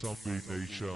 Zombie Nation.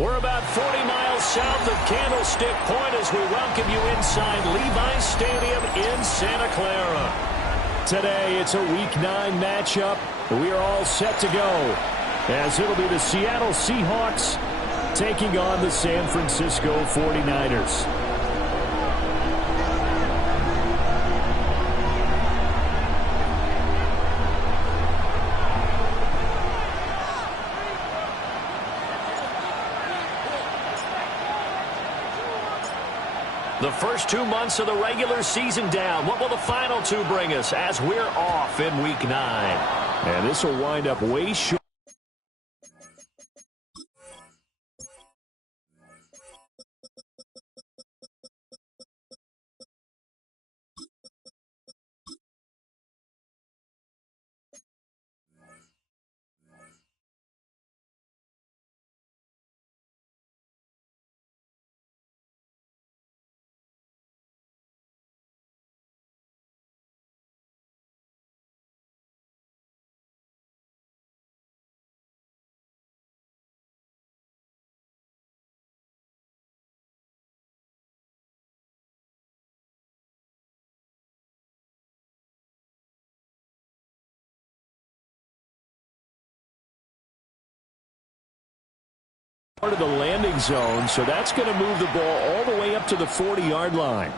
We're about 40 miles south of Candlestick Point as we welcome you inside Levi's Stadium in Santa Clara. Today, it's a Week 9 matchup. We are all set to go as it'll be the Seattle Seahawks taking on the San Francisco 49ers. The first 2 months of the regular season down. What will the final two bring us as we're off in Week 9? And this will wind up way short. Part of the landing zone, so that's going to move the ball all the way up to the 40-yard line.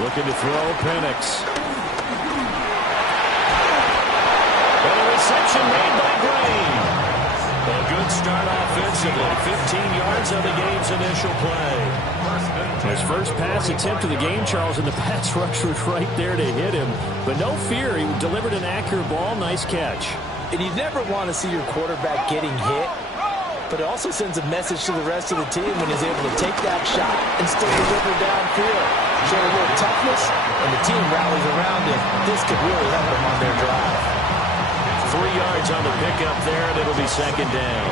Looking to throw, Penix. And a reception made by Gray. A good start offensively. 15 yards on the game's initial play. His first pass attempt of the game, Charles, and the pass rush was right there to hit him. But no fear, he delivered an accurate ball. Nice catch. And you never want to see your quarterback getting hit, but it also sends a message to the rest of the team when he's able to take that shot and still deliver downfield. Show a little toughness, and the team rallies around him. This could really help them on their drive. 3 yards on the pickup there, and it'll be second down.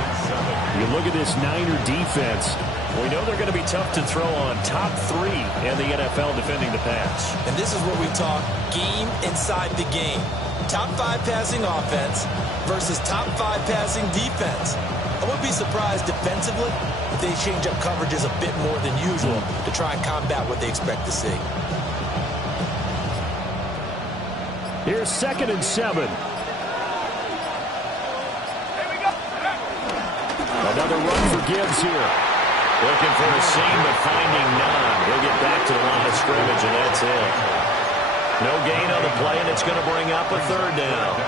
You look at this Niner defense. We know they're going to be tough to throw on. Top 3 in the NFL defending the pass. And this is what we talk game inside the game. Top 5 passing offense versus top 5 passing defense. I wouldn't be surprised defensively if they change up coverages a bit more than usual to try and combat what they expect to see. Here's 2nd and 7. Another run for Gibbs here. Looking for a seam, but finding none. He'll get back to the line of scrimmage, and that's it. No gain on the play, and it's going to bring up a 3rd down.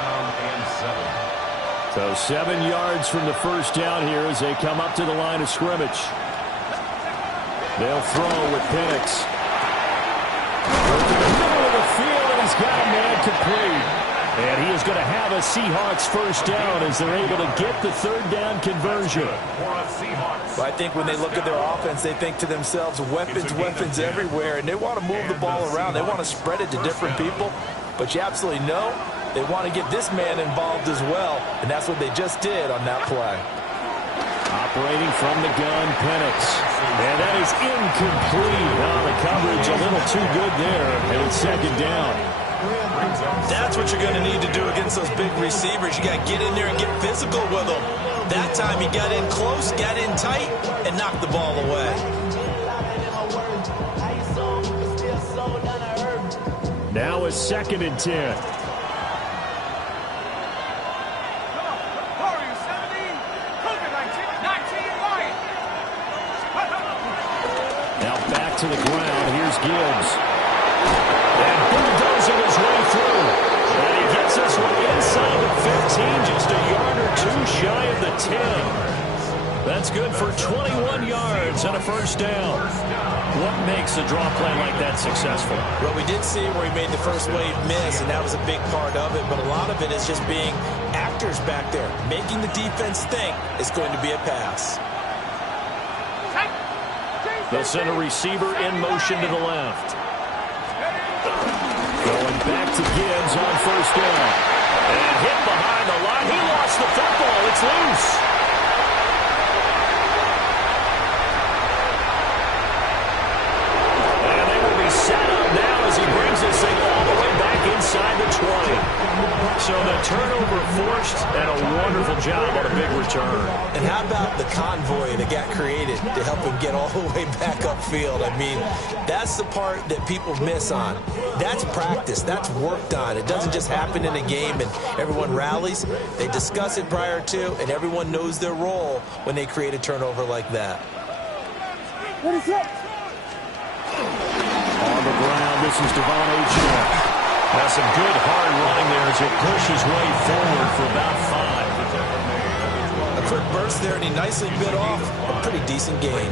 So 7 yards from the first down here as they come up to the line of scrimmage. They'll throw with Penix. Working the middle of the field, and he's got a man complete. And he is going to have a Seahawks first down as they're able to get the third down conversion. Well, I think when they look at their offense, they think to themselves, weapons, weapons everywhere, and they want to move the ball around. They want to spread it to different people, but you absolutely know they want to get this man involved as well, and that's what they just did on that play. Operating from the gun, Penix. And that is incomplete. The coverage a little too good there, and it's second down. That's what you're going to need to do against those big receivers. You got to get in there and get physical with them. That time he got in close, got in tight, and knocked the ball away. Now a 2nd and 10. Now back to the ground. Here's Gibbs. And bulldozing his way through. And he gets this one inside the 15, just a yard or two shy of the 10. That's good for 21 yards and a first down. What makes a draw play like that successful? Well, we did see where he made the first wave miss, and that was a big part of it. But a lot of it is just being actors back there, making the defense think it's going to be a pass. They'll send a receiver in motion to the left. Going back to Gibbs on first down. And hit behind the line. He lost the football. It's loose. And they will be set up now as he brings this thing all the way back inside the 20. So the turnover forced, and a wonderful job on a big return. And how about the convoy that got created to help him get all the way back upfield? I mean, that's the part that people miss on. That's practice. That's worked on. It doesn't just happen in a game and everyone rallies. They discuss it prior to, and everyone knows their role when they create a turnover like that. What is it? On the ground, this is Devon Achane. Has some good hard running there as he pushes way forward for about 5. A quick burst there, and he nicely bit off a pretty decent gain.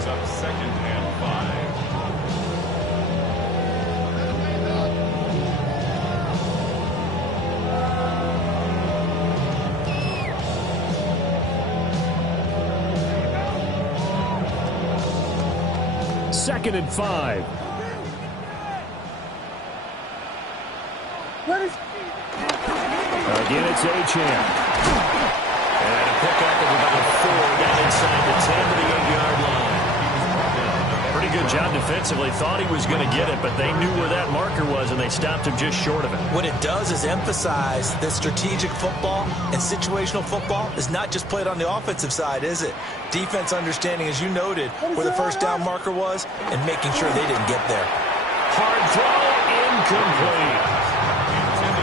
Second and 5. Again, it's Achane. And a pickup of about 4 down inside the 10 to the 8-yard line. Pretty good job defensively. Thought he was going to get it, but they knew where that marker was, and they stopped him just short of it. What it does is emphasize that strategic football and situational football is not just played on the offensive side, is it? Defense understanding, as you noted, where the first down marker was and making sure they didn't get there. Hard throw, incomplete.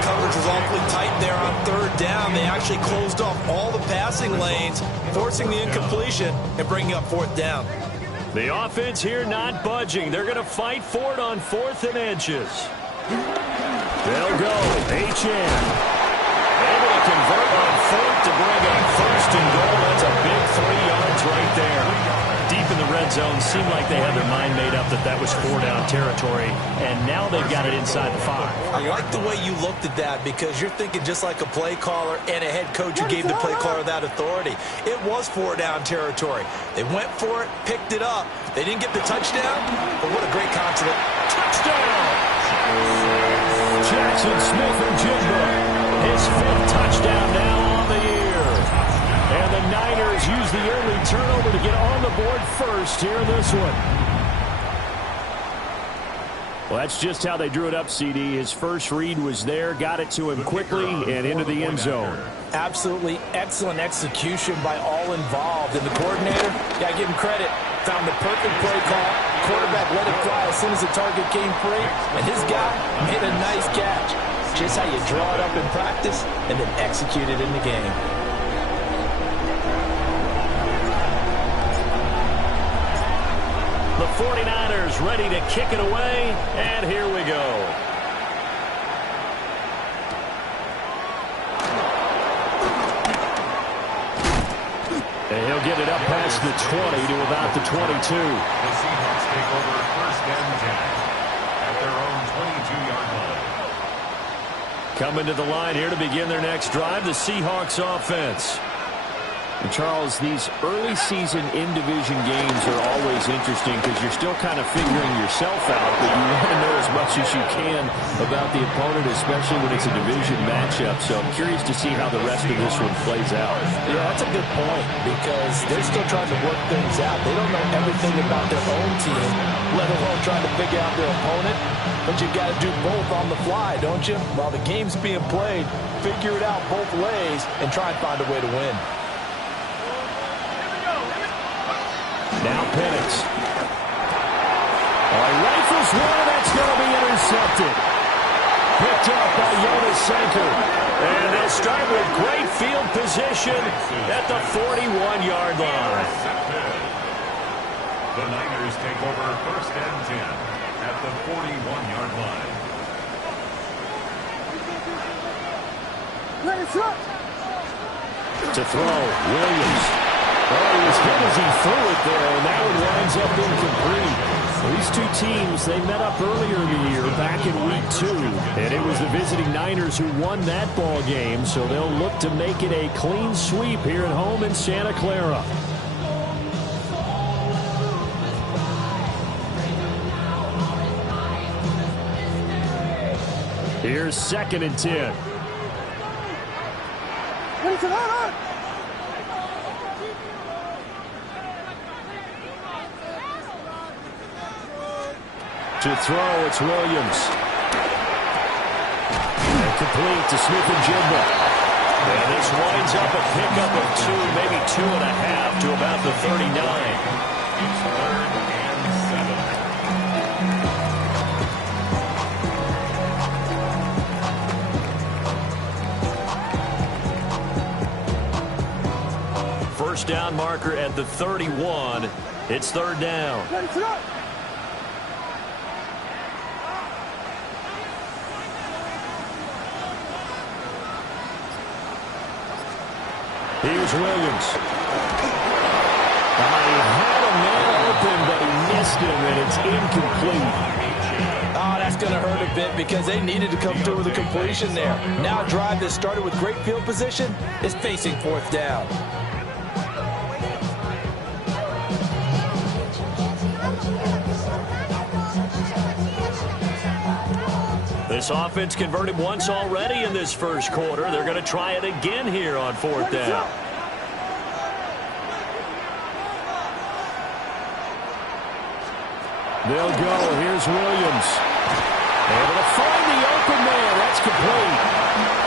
Coverage was awfully tight there on third down. They actually closed off all the passing lanes, forcing the incompletion and bringing up fourth down. The offense here not budging. They're going to fight for it on 4th and inches. They'll go. Achane able to convert on 4th to bring up 1st and goal. That's a big 3 yards right there. Deep in the red zone, seemed like they had their mind made up that that was 4-down territory, and now they've got it inside the 5. I like the way you looked at that because you're thinking just like a play caller and a head coach who gave the play caller that authority. It was 4-down territory. They went for it, picked it up. They didn't get the touchdown, but what a great concept. Touchdown! Jackson Smith-Njigba, his 5th touchdown now on the year. And the Niners use the early turnover to get on the board first here in this one. Well, that's just how they drew it up, CD. His first read was there, got it to him quickly, and into the end zone. Absolutely excellent execution by all involved. And the coordinator, got to give him credit, found the perfect play call. Quarterback let it fly as soon as the target came free, and his guy made a nice catch. Just how you draw it up in practice and then execute it in the game. The 49ers ready to kick it away, and here we go. And he'll get it up past the 20 to about the 22. The Seahawks take over first and 10 at their own 22-yard line. Coming to the line here to begin their next drive, the Seahawks offense. And Charles, these early season in-division games are always interesting because you're still kind of figuring yourself out, but you want to know as much as you can about the opponent, especially when it's a division matchup. So I'm curious to see how the rest of this one plays out. Yeah, that's a good point because they're still trying to work things out. They don't know everything about their own team, let alone trying to figure out their opponent. But you got to do both on the fly, don't you? While the game's being played, figure it out both ways and try and find a way to win. Now Penix. Rifles one, that's going to be intercepted. Picked up by Jonas Sanker. And they'll start with great field position at the 41-yard line. The Niners take over first and 10 at the 41-yard line. To throw, Williams. Oh, he was hit as he threw it there, and that one winds up incomplete. These two teams, they met up earlier in the year, back in week 2. And it was the visiting Niners who won that ball game, so they'll look to make it a clean sweep here at home in Santa Clara. Here's 2nd and 10. To throw, it's Williams. And complete to Smith-Njigba. And this winds up a pickup of 2, maybe 2.5 to about the 39. It's 3rd and 7. First down marker at the 31. It's 3rd down. Here's Williams. He had a man open, but he missed him, and it's incomplete. Oh, that's going to hurt a bit because they needed to come through with a completion there. Now a drive that started with great field position is facing 4th down. This offense converted once already in this first quarter. They're going to try it again here on 4th down. They'll go. Here's Williams. Able to find the open man. That's complete.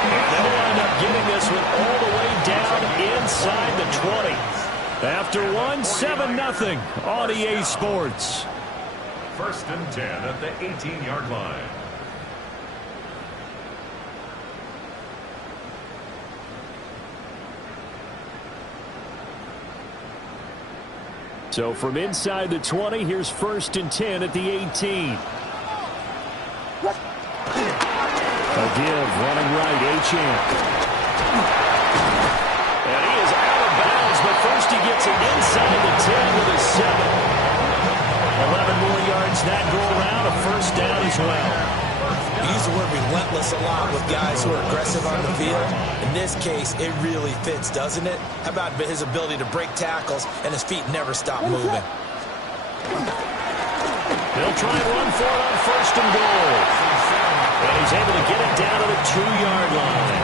And they'll wind up getting this one all the way down inside the 20. After one, 7-0 on EA Sports. 1st and 10 at the 18-yard line. So from inside the 20, here's 1st and 10 at the 18. A give, running right, Achane. And he is out of bounds, but first he gets it inside the 10 with his 7. 11 more yards that go around, a 1st down as well. We use the word relentless a lot with guys who are aggressive on the field. In this case, it really fits, doesn't it? How about his ability to break tackles and his feet never stop moving? They'll try and run for it on 1st and goal. And he's able to get it down to the 2-yard line.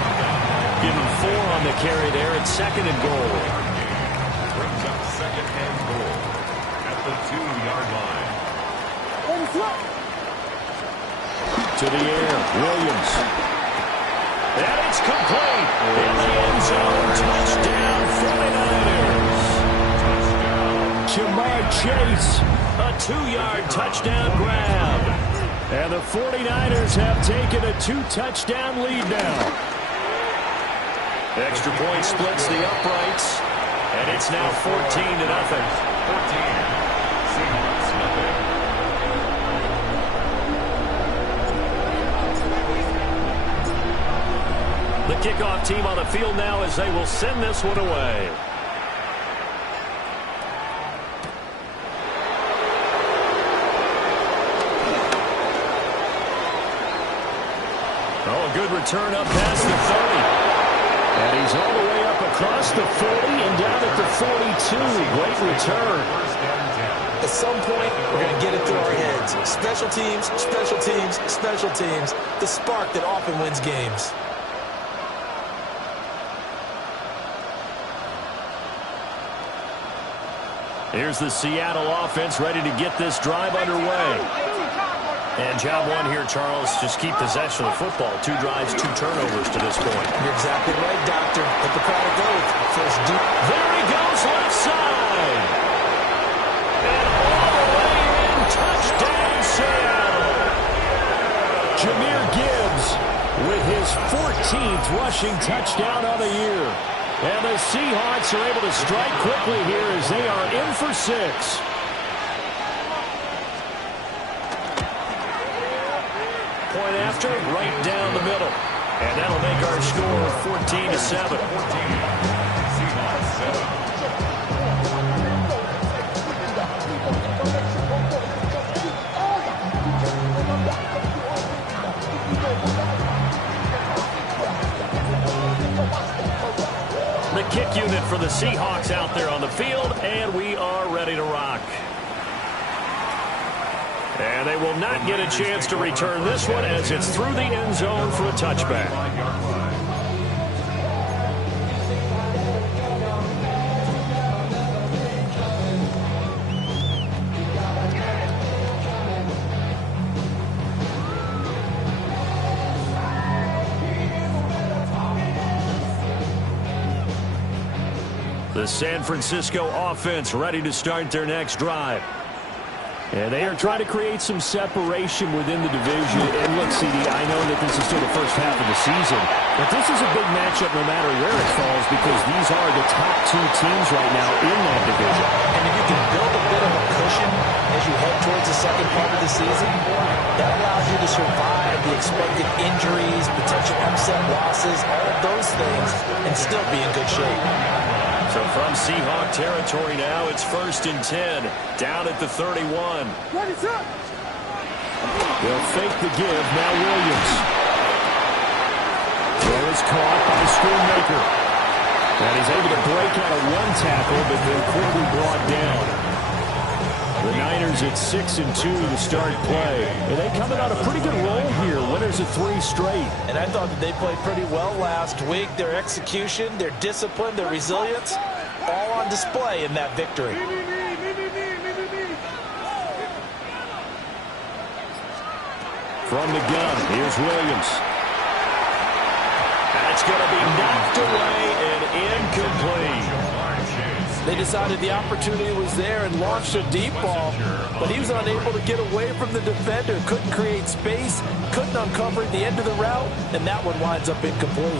Give him 4 on the carry there at 2nd and goal. Brings up 2nd and goal at the 2-yard line. To the air, Williams. And it's complete. In the end zone, touchdown 49ers. Jamar Chase, a 2-yard touchdown grab. And the 49ers have taken a 2-touchdown lead now. Extra point splits the uprights. And it's now 14-0. 14. Seahawks nothing. The kickoff team on the field now as they will send this one away. return up past the 30. And he's all the way up across the 40 and down at the 42. Great return. At some point, we're going to get it through our heads. Special teams, special teams, special teams. The spark that often wins games. Here's the Seattle offense ready to get this drive underway. And job one here, Charles, just keep possession of the football. 2 drives, 2 turnovers to this point. You're exactly right, Doctor. Hippocratic oath. First there he goes, left side. And all the way in, touchdown, Seattle. Jahmyr Gibbs with his 14th rushing touchdown of the year. And the Seahawks are able to strike quickly here as they are in for 6. Point after, right down the middle. And that'll make our score 14-7. The kick unit for the Seahawks out there on the field, and we are ready to rock. And they will not get a chance to return this one as it's through the end zone for a touchback. The San Francisco offense ready to start their next drive. And they are trying to create some separation within the division. And look, CD, I know that this is still the first half of the season, but this is a big matchup no matter where it falls because these are the top 2 teams right now in that division. And if you can build a bit of a cushion as you head towards the second part of the season, that allows you to survive the expected injuries, potential upset losses, all of those things, and still be in good shape. So from Seahawk territory now, it's 1st and 10, down at the 31. They'll fake the give, now Williams. Throw is caught by Schoonmaker. And he's able to break out of 1 tackle, but then quickly brought down. The Niners at 6 and 2 to start play. And they coming on a pretty good roll here, winners of 3 straight. And I thought that they played pretty well last week. Their execution, their discipline, their resilience, all on display in that victory. From the gun, here's Williams. That's going to be knocked away and incomplete. They decided the opportunity was there and launched a deep ball, but he was unable to get away from the defender, couldn't create space, couldn't uncover the end of the route, and that one winds up incomplete.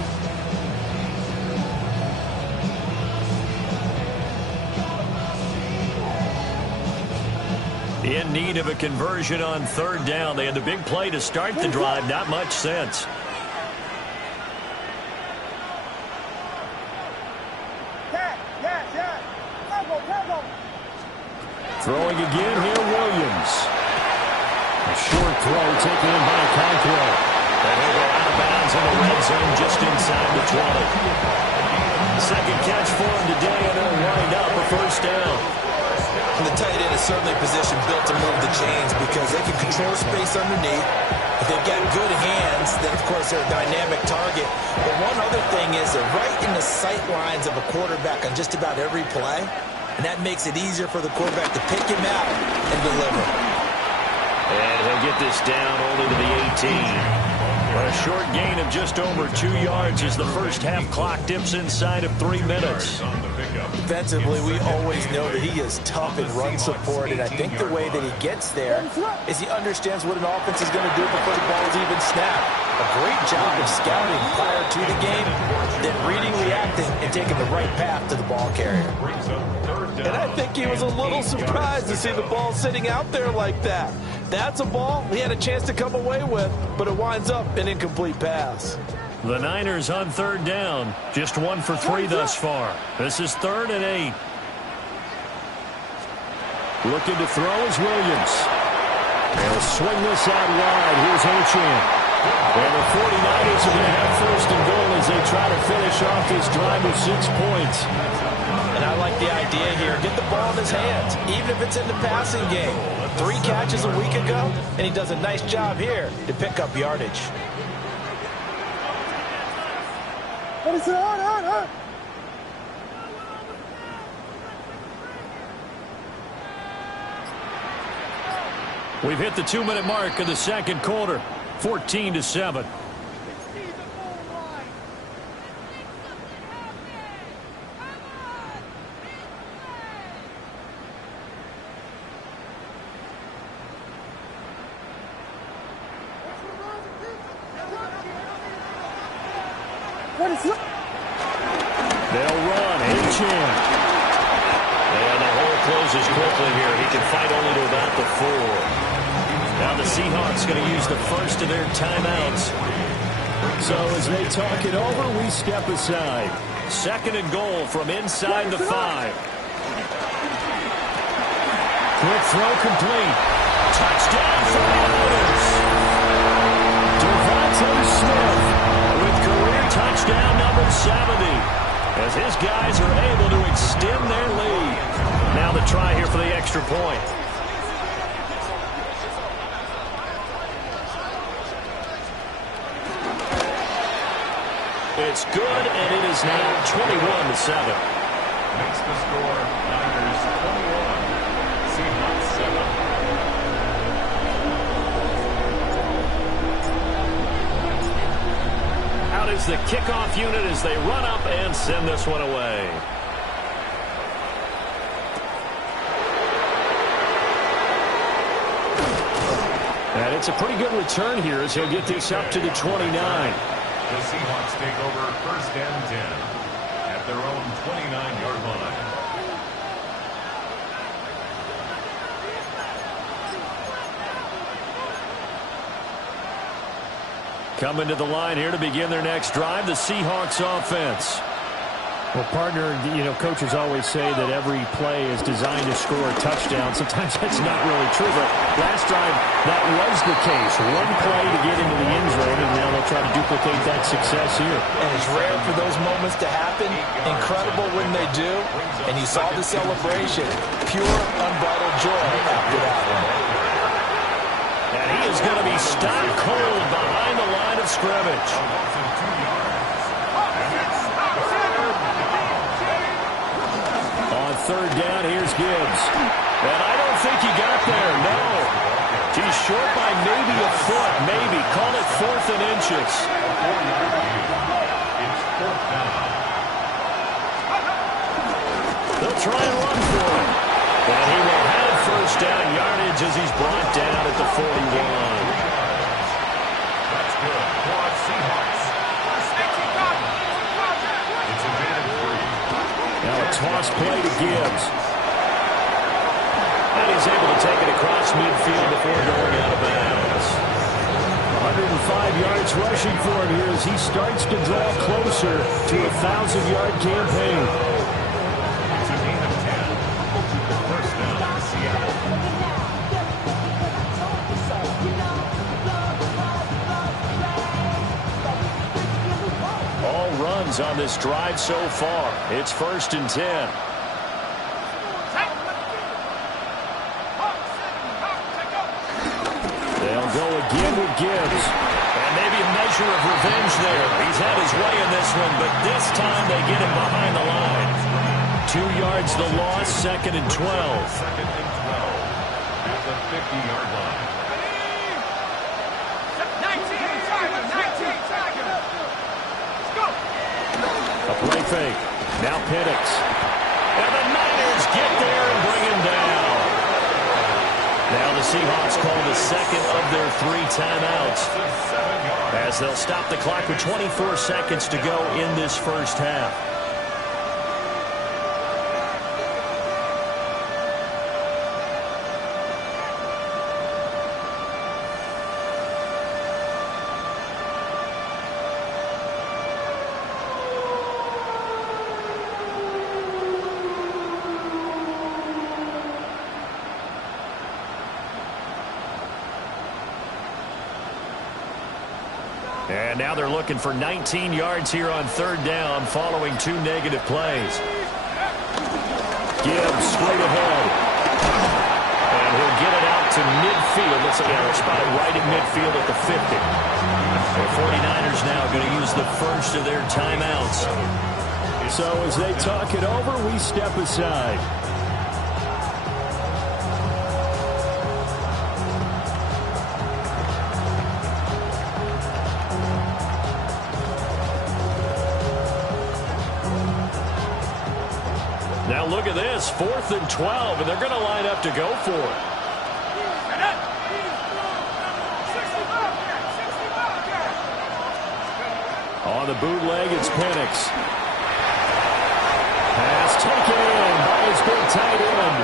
In need of a conversion on 3rd down. They had the big play to start the drive, not much sense. Throwing again here, Williams. A short throw taken in by Conquo. And he'll go out of bounds in the red zone just inside the 20. Second catch for him today, and they'll wind up a 1st down. And the tight end is certainly a position built to move the chains because they can control space underneath. If they've got good hands, then, of course, they're a dynamic target. But one other thing is they're right in the sight lines of a quarterback on just about every play. And that makes it easier for the quarterback to pick him out and deliver. And he'll get this down only to the 18. A short gain of just over 2 yards as the first half clock dips inside of 3 minutes. Defensively, we always know that he is tough in run support, and I think the way that he gets there is he understands what an offense is going to do before the ball is even snapped. A great job of scouting prior to the game, then reading, reacting, and taking the right path to the ball carrier. And I think he was a little surprised to see the ball sitting out there like that. That's a ball he had a chance to come away with, but it winds up an incomplete pass. The Niners on 3rd down, just 1 for 3 thus far. This is 3rd and 8. Looking to throw is Williams. They'll swing this out wide. Here's Achane. And the 49ers are going to have first and goal as they try to finish off this drive with 6 points. And I like the idea here. Get the ball in his hands, even if it's in the passing game. 3 catches a week ago, and he does a nice job here to pick up yardage. We've hit the 2-minute mark of the second quarter. 14-7. They'll run. Achane. And the hole closes quickly here. He can fight only to about the 4. Now the Seahawks going to use the first of their timeouts. So as they talk it over, we step aside. Second and goal from inside the 5. Quick throw complete. Touchdown for the Oilers. Devontae Smith with career touchdown number 70. As his guys are able to extend their lead. Now the try here for the extra point. It's good, and it is now 21-7. Makes the score Niners 21, Seahawks 7. Out is the kickoff unit as they run up and send this one away. And it's a pretty good return here as he'll get this up to the 29. The Seahawks take over first and 10 at their own 29-yard line. Coming to the line here to begin their next drive, the Seahawks offense. Well, partner, coaches always say that every play is designed to score a touchdown. Sometimes that's not really true, but last drive, that was the case. One play to get into the end zone, and now they'll try to duplicate that success here. And it's rare for those moments to happen. Incredible when they do. And you saw the celebration. Pure, unbridled joy after that one. And he is going to be stopped cold behind the line of scrimmage. Third down, here's Gibbs. And I don't think he got there, no. He's short by maybe a foot, maybe. Call it 4th and inches. They'll try and run for it. And he will have first down yardage as he's brought down at the 41. That's good. Quad Seahawks. It's a gain of 3. Now a toss play to Gibbs. And he's able to take it across midfield before going out of bounds. 105 yards rushing for him here as he starts to draw closer to a 1,000-yard campaign. It's a gain of 10. First down, Seattle. All runs on this drive so far. It's 1st and 10. They'll go again with Gibbs. And maybe a measure of revenge there. He's had his way in this one, but this time they get him behind the line. 2 yards the loss, 2nd and 12. 2nd and 12 at the 50-yard line. A play fake. Now Penix. And the Niners get there and bring him down. Now the Seahawks call the second of their 3 timeouts as they'll stop the clock with 24 seconds to go in this first half. And now they're looking for 19 yards here on third down following 2 negative plays. Gibbs straight ahead. And he'll get it out to midfield. Looks like they're spotted right in midfield at the 50. The 49ers now going to use the first of their timeouts. So as they talk it over, we step aside. Now look at this, 4th and 12, and they're going to line up to go for it. On the bootleg, it's Penix. Pass taken in by his big tight end.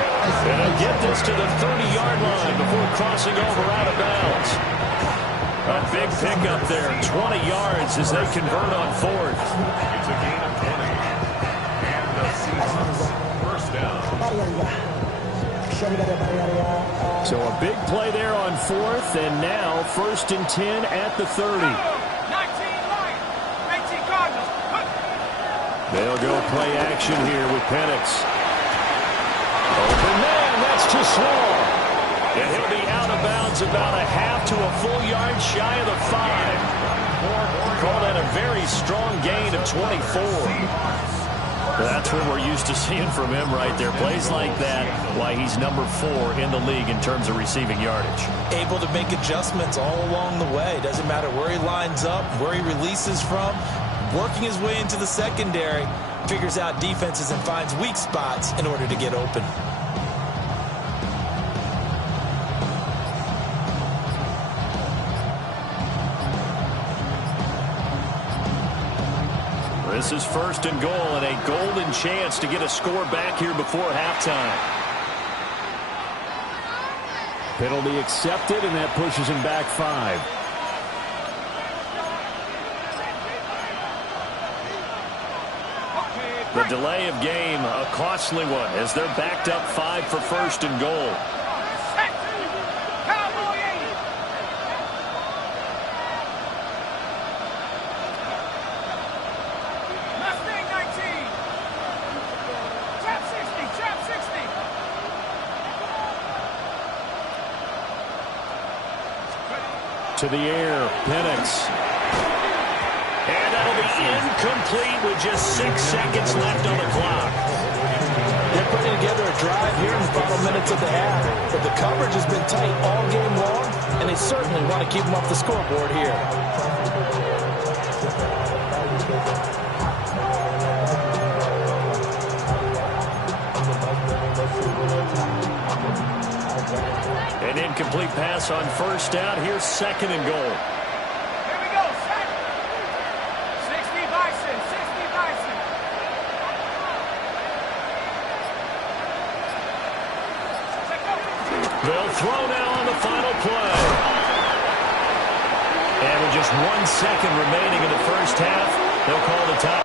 And he'll get this to the 30-yard line before crossing over out of bounds. A big pickup there, 20 yards as they convert on 4th. It's a gain of 20. And the Seahawks first down. So a big play there on 4th, and now 1st and 10 at the 30. They'll go play action here with Penix. Open man, that's too small. And he'll be out of bounds about a half to a full yard shy of the 5. Call that a very strong gain of 24. That's what we're used to seeing from him right there. Plays like that, why he's number 4 in the league in terms of receiving yardage. Able to make adjustments all along the way. Doesn't matter where he lines up, where he releases from. Working his way into the secondary, figures out defenses and finds weak spots in order to get open. This is 1st and goal and a golden chance to get a score back here before halftime. Penalty accepted, and that pushes him back 5. The delay of game, a costly one, as they're backed up 5 for 1st and goal. To the air, Penix. And that'll be incomplete with just 6 seconds left on the clock. They're putting together a drive here in the final minutes of the half, but the coverage has been tight all game long, and they certainly want to keep them off the scoreboard here. An incomplete pass on 1st down. Here's 2nd and goal. They'll throw now on the final play. And with just 1 second remaining in the first half, they'll call the time.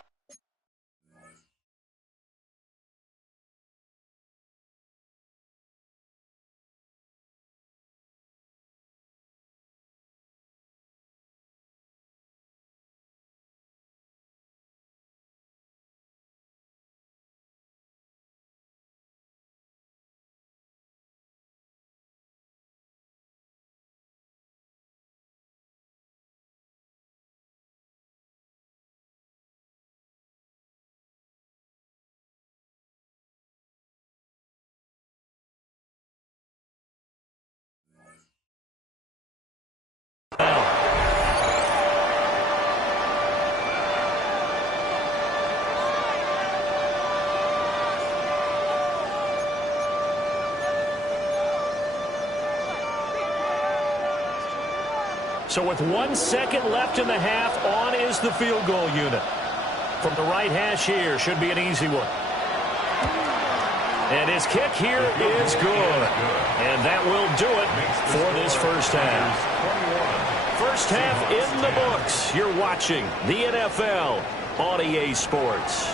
So with 1 second left in the half, on is the field goal unit. From the right hash here, should be an easy one. And his kick here is good. And that will do it for this first half. First half in the books. You're watching the NFL on EA Sports.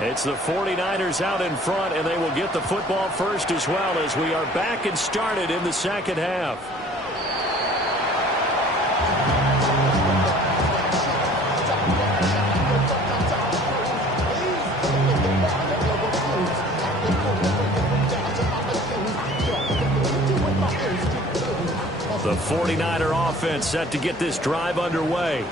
It's the 49ers out in front, and they will get the football first as well as we are back and started in the second half. The 49er offense set to get this drive underway.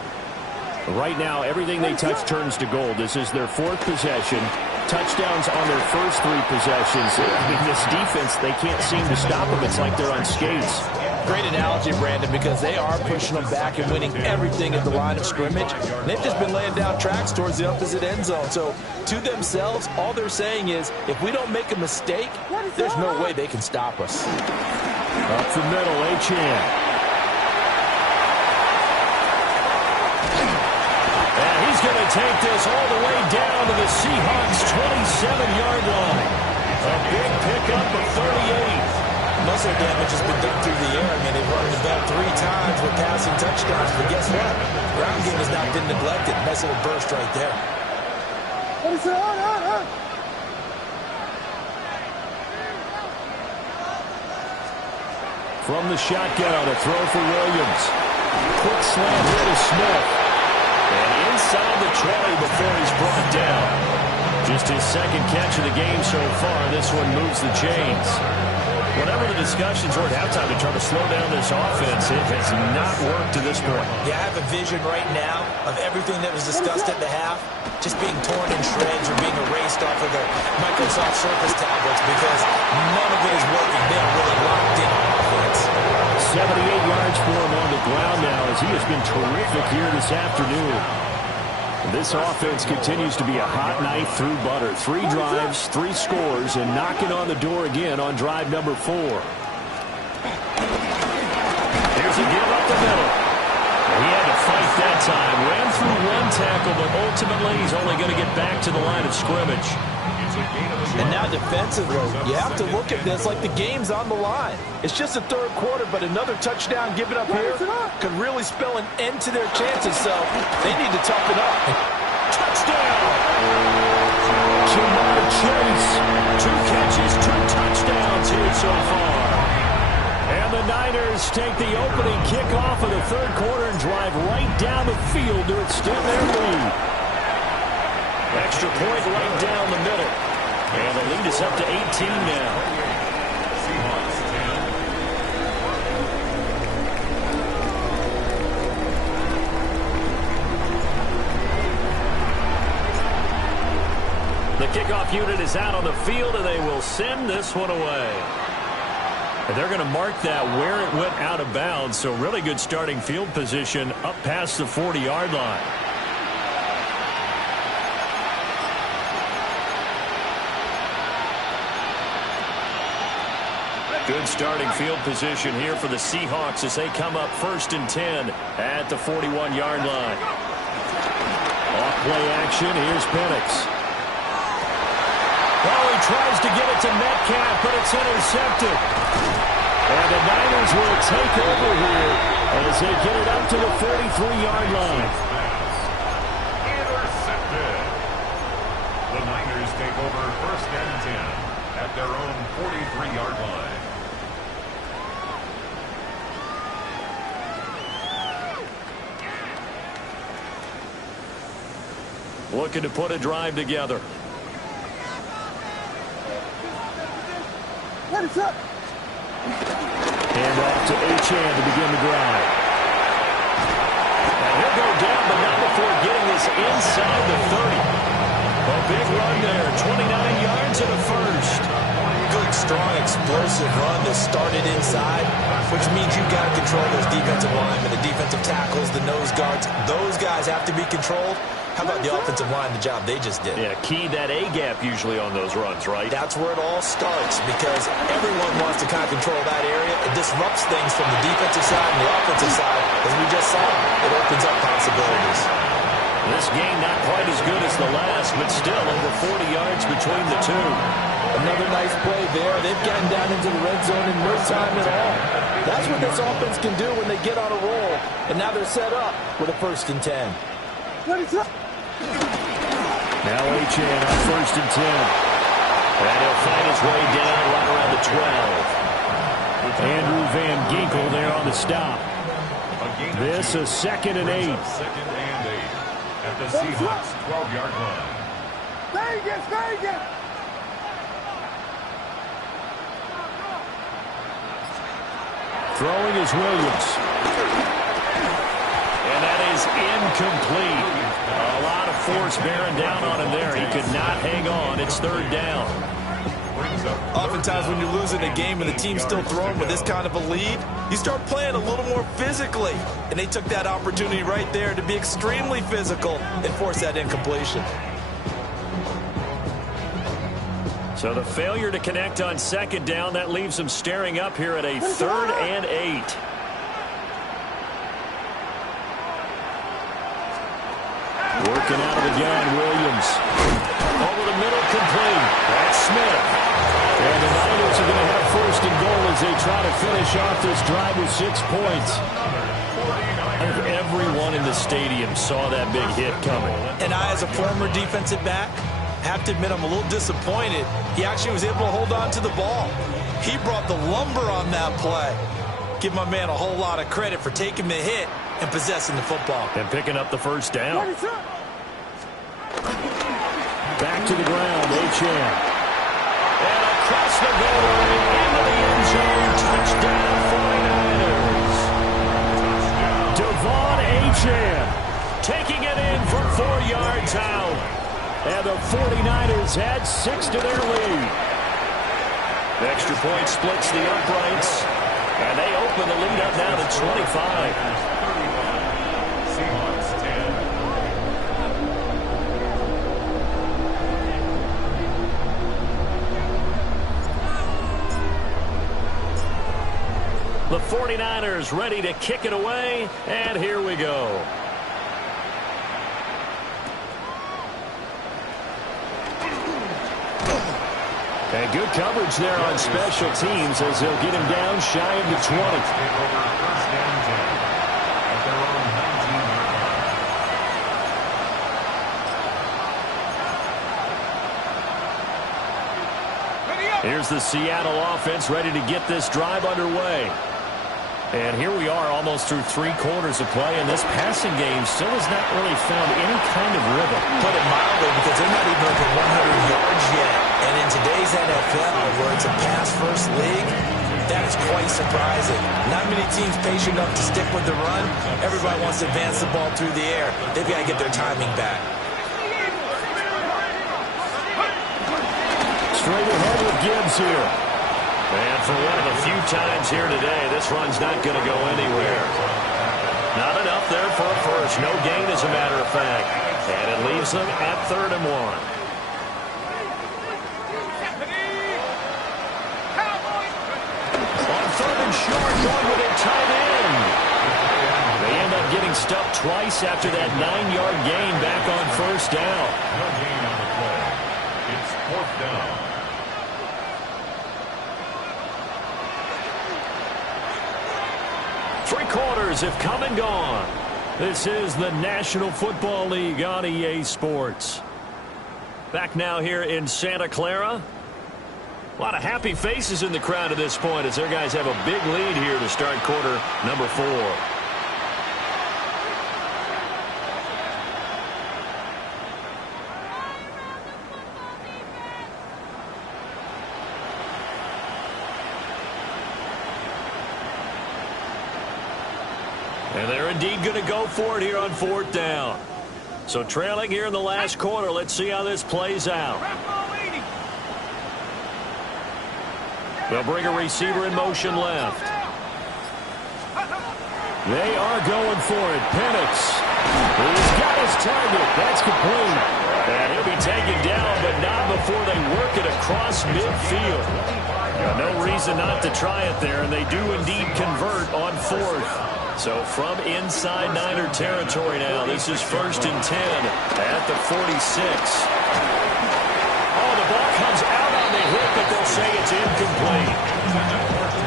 Right now, everything they touch turns to gold. This is their fourth possession. Touchdowns on their first three possessions. I mean, this defense, they can't seem to stop them. It's like they're on skates. Great analogy, Brandon, because they are pushing them back and winning everything at the line of scrimmage. And they've just been laying down tracks towards the opposite end zone. So, to themselves, all they're saying is, if we don't make a mistake, there's no way they can stop us. Up the middle, Achane. And he's going to take this all the way down to the Seahawks' 27-yard line. A big pickup of 38. Most of the damage has been done through the air. I mean, they've run the ball 3 times with passing touchdowns. But guess what? Ground game has not been neglected. Nice little burst right there. From the shotgun, a throw for Williams. Quick slant here to Smith. And inside the 20 before he's brought down. Just his second catch of the game so far. This one moves the chains. Whatever the discussions were at halftime to try to slow down this offense, it has not worked to this point. Yeah, I have a vision right now of everything that was discussed at the half just being torn in shreds or being erased off of the Microsoft Surface tablets because none of it is working. They are really locked in on offense. 78 yards for him on the ground now as he has been terrific here this afternoon. This offense continues to be a hot knife through butter. 3 drives, 3 scores, and knocking on the door again on drive number 4. Here's a give up the middle. He had to fight that time. Ran through 1 tackle, but ultimately he's only going to get back to the line of scrimmage. And now defensively, you have to look at this like the game's on the line. It's just the third quarter, but another touchdown given up here could really spell an end to their chances, so they need to toughen up. Touchdown! Jamar Chase. 2 catches, 2 touchdowns here so far. And the Niners take the opening kickoff of the third quarter and drive right down the field to extend their lead. Extra point right down the middle. And the lead is up to 18 now. The kickoff unit is out on the field, and they will send this one away. And they're going to mark that where it went out of bounds, so really good starting field position up past the 40-yard line. Good starting field position here for the Seahawks as they come up 1st and 10 at the 41-yard line. Off play action, here's Penix. Oh, he tries to get it to Metcalf, but it's intercepted. And the Niners will take over here as they get it up to the 43-yard line. Intercepted. The Niners take over 1st and 10 at their own 43-yard line. Looking to put a drive together. Hands up. Hand off to Achane to begin the drive. And he'll go down, but not before getting this inside the 30. A big run there, 29 yards and a first. Good, strong, explosive run that started inside, which means you've got to control those defensive linemen, the defensive tackles, the nose guards. Those guys have to be controlled. How about the offensive line, the job they just did? Yeah, key that A-gap usually on those runs, right? That's where it all starts because everyone wants to kind of control that area. It disrupts things from the defensive side and the offensive side. As we just saw, it opens up possibilities. This game not quite as good as the last, but still over 40 yards between the two. Another nice play there. They've gotten down into the red zone in no time at all. That's what this offense can do when they get on a roll. And now they're set up with a 1st and 10. Hands up. Now Achane on 1st and 10. And he'll find his way down right around the 12. Andrew Van Ginkel there on the stop. This is 2nd and 8. 2nd and 8 at the Seahawks 12-yard line. Vegas, Vegas! Throwing is Williams. And that is incomplete. A lot of force bearing down on him there. He could not hang on. It's 3rd down. Oftentimes when you're losing a game and the team's still throwing with this kind of a lead, you start playing a little more physically. And they took that opportunity right there to be extremely physical and force that incompletion. So the failure to connect on 2nd down, that leaves them staring up here at a 3rd and 8. Working out of the gun, Williams. Over the middle, complete. That's Smith. And the Niners are going to have 1st and goal as they try to finish off this drive with 6 points. If everyone in the stadium saw that big hit coming. And I, as a former defensive back, have to admit I'm a little disappointed. He actually was able to hold on to the ball. He brought the lumber on that play. Give my man a whole lot of credit for taking the hit and possessing the football. And picking up the 1st down. Back to the ground, Achane. And across the goal line into the end zone. Touchdown 49ers. Devon Achane Taking it in from 4 yards out. And the 49ers add 6 to their lead. The extra point splits the uprights. And they open the lead up now to 25. Seahawks 10. The 49ers ready to kick it away. And here we go. And good coverage there on special teams as they'll get him down shy of the 20. Take over 1st and 10 at their own 19-yard line. Here's the Seattle offense ready to get this drive underway. And here we are almost through 3 quarters of play, and this passing game still has not really found any kind of rhythm. Put it mildly, because they're not even over 100 yards yet. And in today's NFL, where it's a pass-first league, that is quite surprising. Not many teams patient enough to stick with the run. Everybody wants to advance the ball through the air. They've got to get their timing back. Straight ahead with Gibbs here. And for one of the few times here today, this run's not going to go anywhere. Not enough there for a first. No gain, as a matter of fact. And it leaves them at 3rd and 1. On 3rd and short, going with it tight end. They end up getting stuffed twice after that 9-yard gain back on 1st down. No gain on the play. It's 4th down. Three quarters have come and gone. This is the National Football League on EA Sports. Back now here in Santa Clara. A lot of happy faces in the crowd at this point as their guys have a big lead here to start quarter number 4. And they're indeed going to go for it here on 4th down. So trailing here in the last quarter. Let's see how this plays out. They'll bring a receiver in motion left. They are going for it. Penix. He's got his target. That's complete. And he'll be taken down, but not before they work it across midfield. No reason not to try it there, and they do indeed convert on 4th. So from inside Niner territory now, this is 1st and 10 at the 46. Oh, the ball comes out on the hit, but they'll say it's incomplete.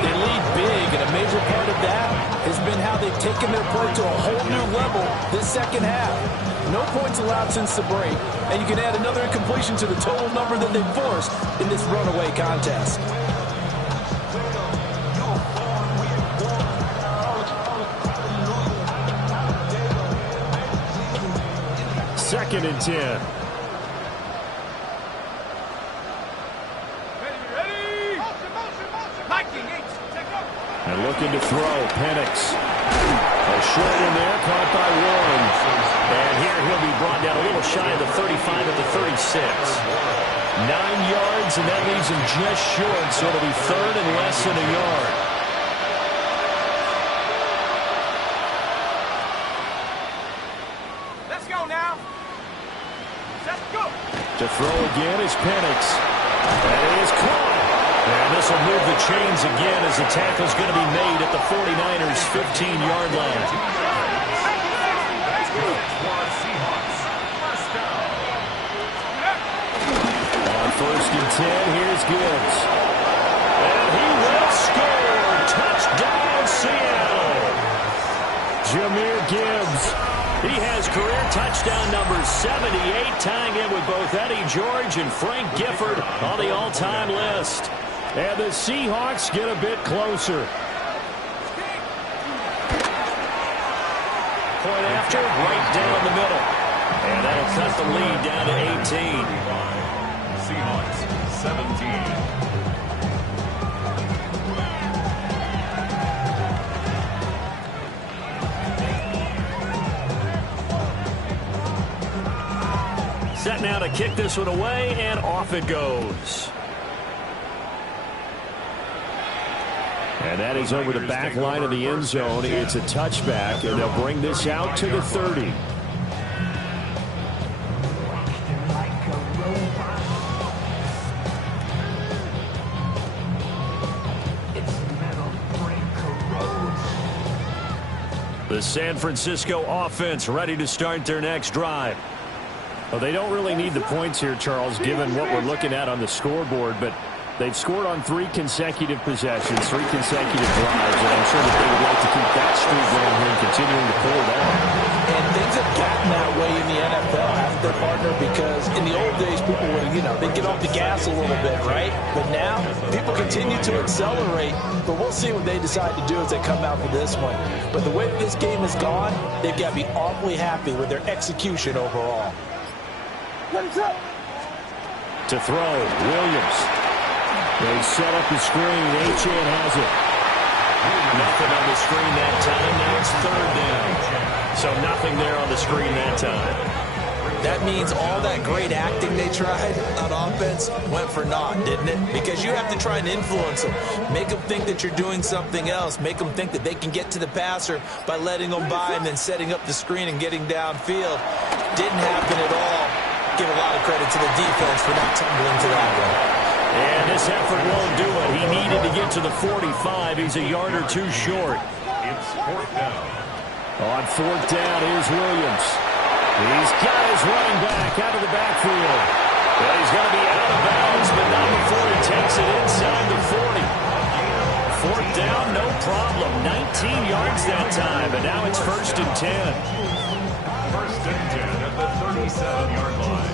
They lead big, and a major part of that has been how they've taken their play to a whole new level this second half. No points allowed since the break, and you can add another incompletion to the total number that they've forced in this runaway contest. Second and 10. And looking to throw, Penix. A short in there, caught by Warren. And here he'll be brought down a little shy of the 35 at the 36. 9 yards, and that leaves him just short, so it'll be third and less than a yard. Let's go now. Let's go. To throw again is Penix. That is caught. And this will move the chains again as the tackle's going to be made at the 49ers' 15-yard line. On first and 10, here's Gibbs. And he will score. Touchdown, Seattle. Jahmyr Gibbs. He has career touchdown number 78, tying in with both Eddie George and Frank Gifford on the all-time list. And the Seahawks get a bit closer. Point after, right down the middle. And that'll cut the lead down to 18. Seahawks 17. Set now to kick this one away, and off it goes. And that is over the back line of the end zone. It's a touchback, and they'll bring this out to the 30. The San Francisco offense ready to start their next drive. Well, they don't really need the points here, Charles, given what we're looking at on the scoreboard, but they've scored on 3 consecutive possessions, 3 consecutive drives, and I'm sure that they would like to keep that streak going here and continuing to pull it on. And things have gotten that way in the NFL, haven't they, partner? Because in the old days, people would, they'd get off the gas a little bit, right? But now, people continue to accelerate, but we'll see what they decide to do as they come out for this one. But the way this game has gone, they've got to be awfully happy with their execution overall. To throw, Williams. They set up the screen. Achane has it. Nothing on the screen that time. Now it's third down. So nothing there on the screen that time. That means all that great acting they tried on offense went for naught, didn't it? Because you have to try and influence them. Make them think that you're doing something else. Make them think that they can get to the passer by letting them by and then setting up the screen and getting downfield. Didn't happen at all. Give a lot of credit to the defense for not tumbling to that one. And this effort won't do it. He needed to get to the 45. He's a yard or two short. It's fourth down. On fourth down, here's Williams. He's got his running back out of the backfield. Well, he's going to be out of bounds, but not before he takes it inside the 40. Fourth down, no problem. 19 yards that time, and now it's first and 10. First and 10 at the 37-yard line.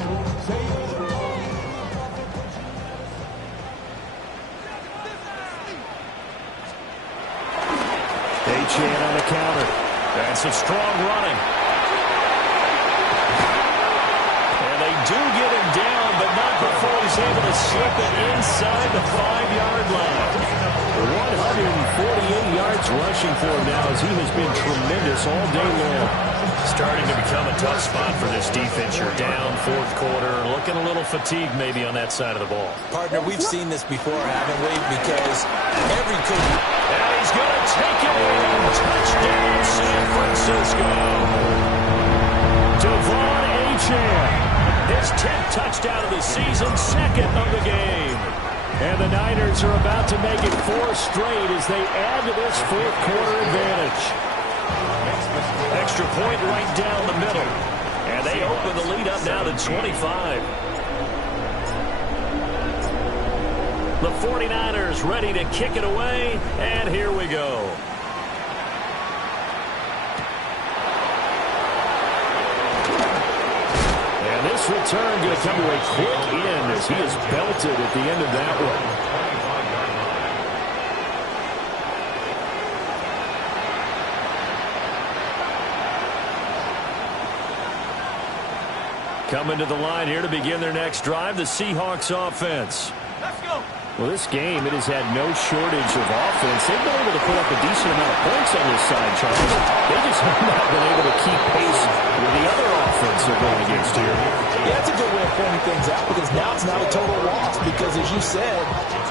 Achane on the counter. That's some strong running. And they do get him down, but not before he's able to slip it inside the 5-yard line. 148 yards rushing for him now as he has been tremendous all day long. Starting to become a tough spot for this defense. You're down fourth quarter, looking a little fatigued maybe on that side of the ball. Partner, we've seen this before, haven't we? Because every coach... And he's going to take it in. Touchdown, San Francisco. Devon Achane. His 10th touchdown of the season, second of the game. And the Niners are about to make it 4 straight as they add to this fourth quarter advantage. Extra point right down the middle. And they open the lead up now to 25. The 49ers ready to kick it away, and here we go. And this return going to come to a quick end as he is belted at the end of that one. Coming to the line here to begin their next drive, the Seahawks offense. Let's go. Well, this game, it has had no shortage of offense. They've been able to put up a decent amount of points on this side, Charles. They just have not been able to keep pace with the other offense they're going against here. Yeah, it's a good way of pointing things out because now it's not a total loss because, as you said,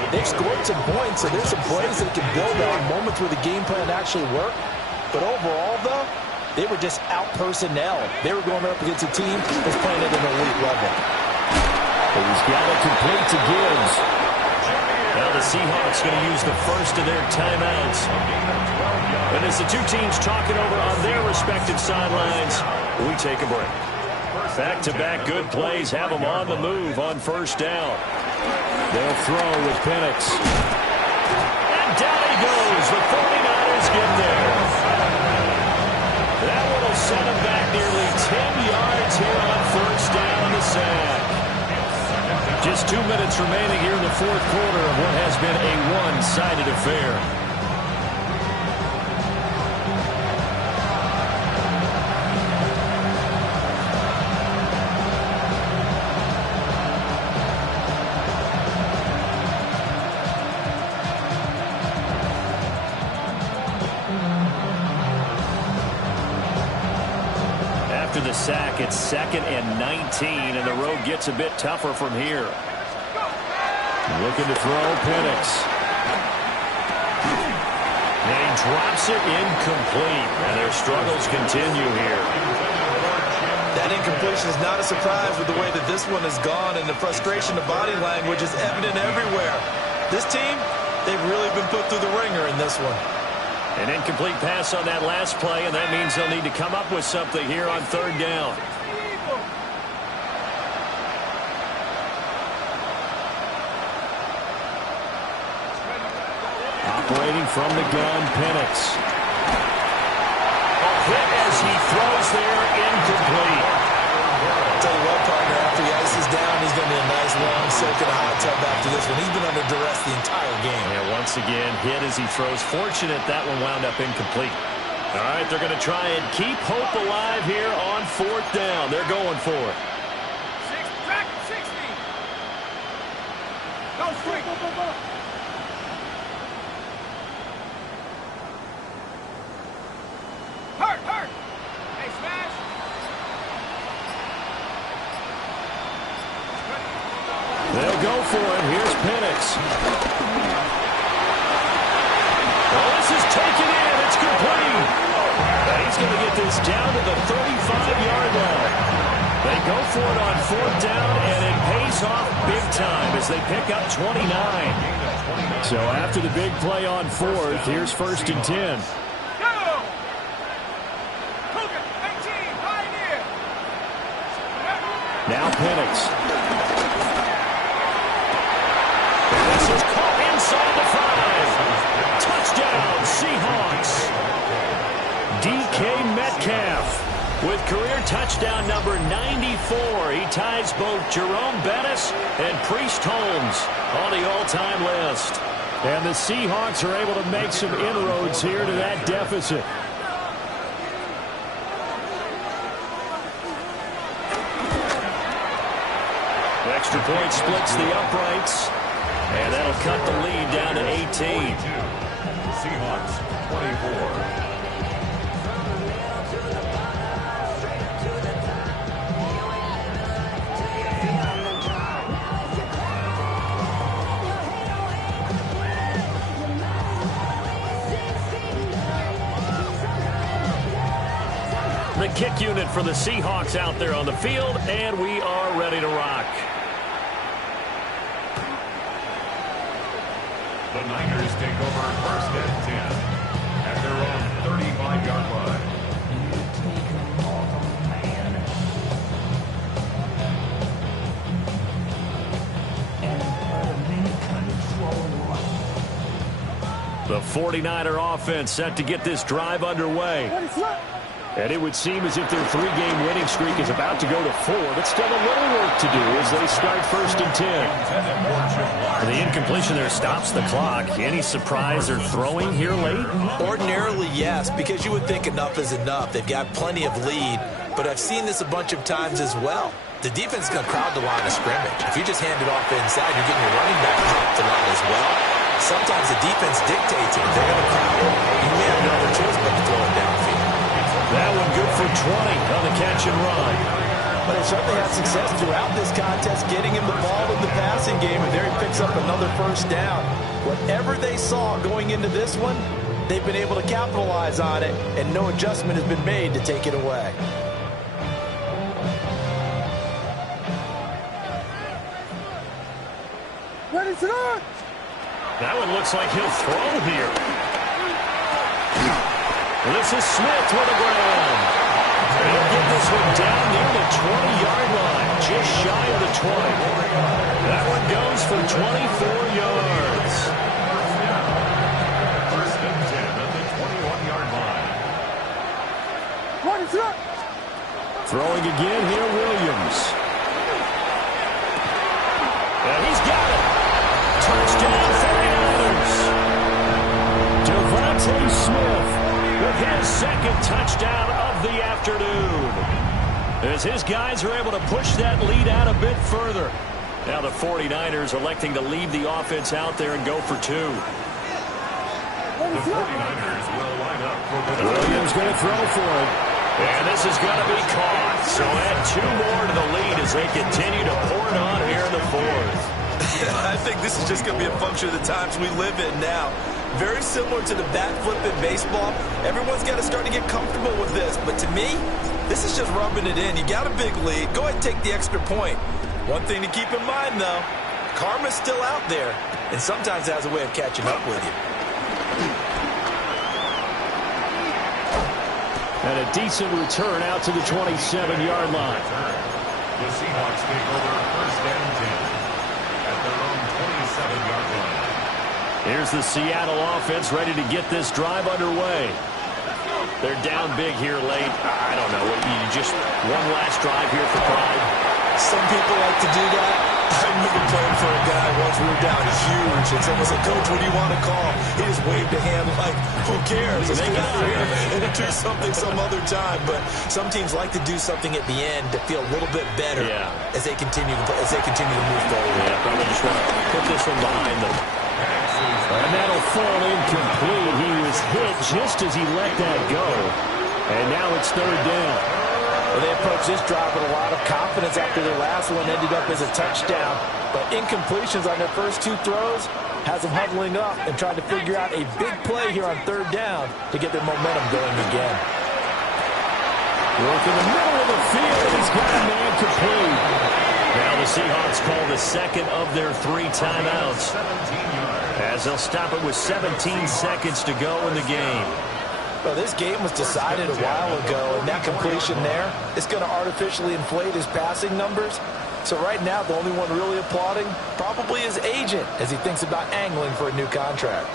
they've scored some points, so there's some plays that can build on moments where the game plan actually worked. But overall, though, they were just out-personnel. They were going up against a team that's playing at an elite level. But he's got it complete to Gibbs. Now the Seahawks going to use the first of their timeouts. And as the two teams talking over on their respective sidelines, we take a break. Back-to-back good plays have them on the move on first down. They'll throw with Penix. And down he goes. The 49ers get there. That one will set him back nearly 10 yards here on first down on the sack. Just 2 minutes remaining here in the fourth quarter of what has been a one-sided affair. After the sack, it's 2nd and 19, and the road gets a bit tougher from here. Looking to throw, Penix. And he drops it incomplete, and their struggles continue here. That incompletion is not a surprise with the way that this one has gone, and the frustration of body language is evident everywhere. This team, they've really been put through the ringer in this one. An incomplete pass on that last play, and that means they'll need to come up with something here on third down. Operating from the gun, Penix. A hit as he throws there, incomplete. Tell you what, partner, after he ices down, he's going to be a nice long soak in a hot tub after this one. He's been under duress the entire game. And once again, hit as he throws. Fortunate that one wound up incomplete. All right, they're going to try and keep hope alive here on fourth down. They're going for it. Track 60. Go straight. Hurt. Hey, smash. They'll go for it. Here's Penix. Well, this is taken in. It's complete. And he's going to get this down to the 35-yard line. They go for it on fourth down, and it pays off big time as they pick up 29. So after the big play on fourth, here's 1st and 10. Go. Cougar, 18, Pioneer. Now Penix. This is caught inside the 5. Touchdown, Seahawks. DK Metcalf with career touchdown number 94. He ties both Jerome Bettis and Priest Holmes on the all-time list. And the Seahawks are able to make some inroads here to that deficit. Extra point splits the uprights. And that'll cut the lead down to 18. Seahawks 24. The kick unit for the Seahawks out there on the field, and we are ready to rock. The Niners take over 1st and 10 at their own 35-yard line. The 49er offense set to get this drive underway. And it would seem as if their 3-game winning streak is about to go to 4, but still a little work to do as they start 1st and 10. And the incompletion there stops the clock. Any surprise they're throwing here late? Ordinarily, yes, because you would think enough is enough. They've got plenty of lead, but I've seen this a bunch of times as well. The defense is going to crowd the line of scrimmage. If you just hand it off inside, you're getting your running back dropped the line as well. Sometimes the defense dictates it. If they're going to crowd it, you may have no other choice but to throw it downfield. That one good for 20 on the catch and run. But they certainly had success throughout this contest getting him the ball in the passing game, and there he picks up another 1st down. Whatever they saw going into this one, they've been able to capitalize on it, and no adjustment has been made to take it away. Ready to go! That one looks like he'll throw here. This is Smith with a grab. He'll get this one down near the 20-yard line, just shy of the 20. That one goes for 24 yards. 1st and 10 at the 21-yard line. Throwing again here, Williams. And he's got it. Touchdown, 49ers. Devontae Smith with his 2nd touchdown of the afternoon. As his guys are able to push that lead out a bit further. Now the 49ers electing to leave the offense out there and go for 2. The 49ers will line up for the Williams going to throw for it. And this is going to be caught. So add 2 more to the lead as they continue to pour it on here in the 4th. I think this is just going to be a function of the times we live in now. Very similar to the bat flip in baseball. Everyone's got to start to get comfortable with this. But to me, this is just rubbing it in. You got a big lead. Go ahead and take the extra point. One thing to keep in mind, though, karma's still out there. And sometimes it has a way of catching up with you. And a decent return out to the 27-yard line. The Seahawks take over 1st and 10 at their own 27-yard line. Here's the Seattle offense ready to get this drive underway. They're down big here late. I don't know. You just one last drive here for pride. Some people like to do that. I remember playing for a guy once. We were down huge, and someone said, "Coach, what do you want to call?" He just waved a hand like, "Who cares? Let's get out here and do something some other time." But some teams like to do something at the end to feel a little bit better as they continue to move forward. Yeah, probably just want to put this one behind them. And that'll fall incomplete. He was hit just as he let that go. And now it's 3rd down. Well, they approached this drive with a lot of confidence after their last one ended up as a touchdown. But incompletions on their first 2 throws has them huddling up and trying to figure out a big play here on 3rd down to get their momentum going again. Work in the middle of the field. He's got a man complete. Now the Seahawks call the 2nd of their 3 timeouts, as they'll stop it with 17 seconds to go in the game. Well, this game was decided a while ago, and that completion there is going to artificially inflate his passing numbers. So right now, the only one really applauding probably his agent as he thinks about angling for a new contract.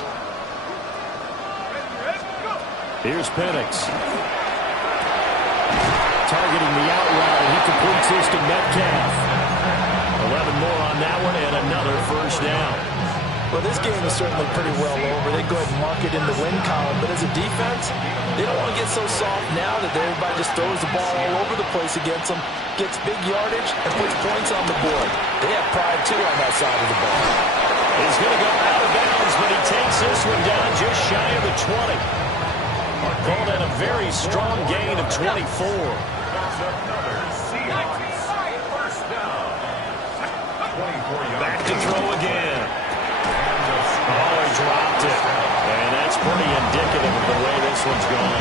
Here's Penix. Targeting the out route, and he completes this to Metcalf. 11 more on that one, and another 1st down. Well, this game is certainly pretty well over. They go ahead and mark it in the win column. But as a defense, they don't want to get so soft now that everybody just throws the ball all over the place against them, gets big yardage, and puts points on the board. They have pride, too, on that side of the ball. He's going to go out of bounds, but he takes this one down just shy of the 20. Called in a very strong gain of 24. That's another Seahawks 1st down. 24 yards. Back to throw again. Oh, he dropped it. And that's pretty indicative of the way this one's gone.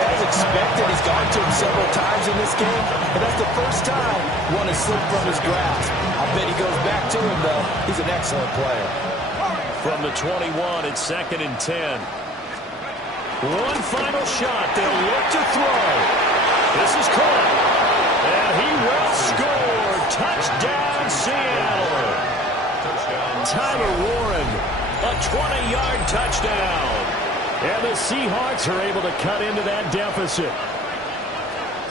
As expected, he's gone to him several times in this game, and that's the first time one has slipped from his grasp. I bet he goes back to him, though. He's an excellent player. From the 21, it's 2nd and 10. One final shot. They'll look to throw. This is caught. And he will score. Touchdown, Seattle. Tyler Warren, a 20-yard touchdown. And the Seahawks are able to cut into that deficit.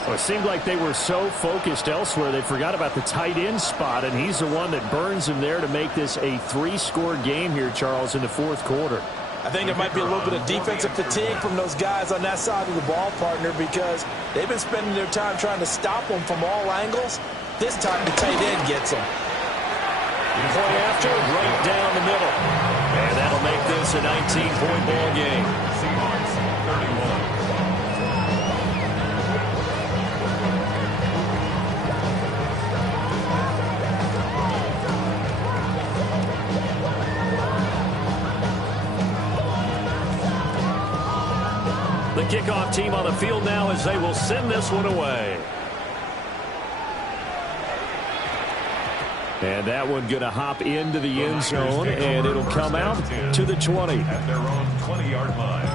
Well, it seemed like they were so focused elsewhere, they forgot about the tight end spot, and he's the one that burns them there to make this a 3-score game here, Charles, in the fourth quarter. I think there might be a little bit of defensive fatigue from those guys on that side of the ball, partner, because they've been spending their time trying to stop them from all angles. This time the tight end gets them. Play after, right down the middle. And that'll make this a 19-point ball game. Seahawks 31. The kickoff team on the field now as they will send this one away. And that one going to hop into the end zone, and it'll come out to the 20. At their own 20-yard line.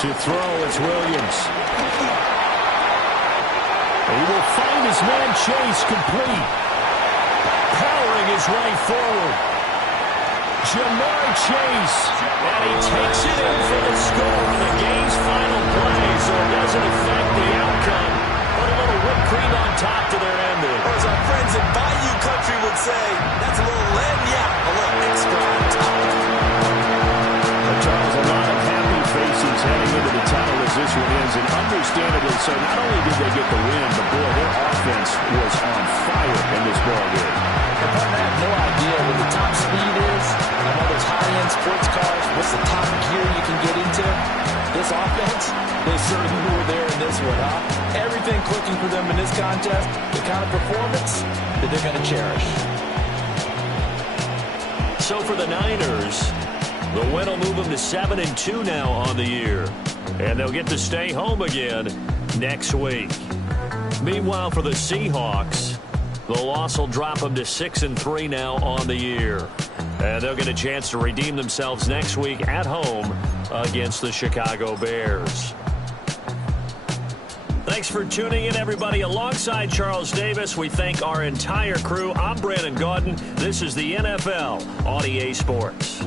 To throw, it's Williams. He will find his man Chase complete. Powering his way forward. Jamar Chase. And he takes it in for the score on the game's final play, so it doesn't affect the outcome. Put a little whipped cream on top to their ending. Or as our friends in Bayou Country would say, that's a little lagniappe, a little extra on top. Charles, a lot of happy faces heading into the tunnel as this one ends, and understandably so. Not only did they get the win, but boy, their offense was on fire in this ball game. I have no idea what the top speed is on all those high-end sports cars. What's the top gear you can get into? This offense, they certainly were there in this one, huh? Everything clicking for them in this contest, the kind of performance that they're going to cherish. So for the Niners, the win will move them to 7-2 now on the year. And they'll get to stay home again next week. Meanwhile, for the Seahawks, the loss will drop them to 6-3 now on the year. And they'll get a chance to redeem themselves next week at home against the Chicago Bears. Thanks for tuning in, everybody. Alongside Charles Davis, we thank our entire crew. I'm Brandon Gaudin. This is the NFL on EA Sports.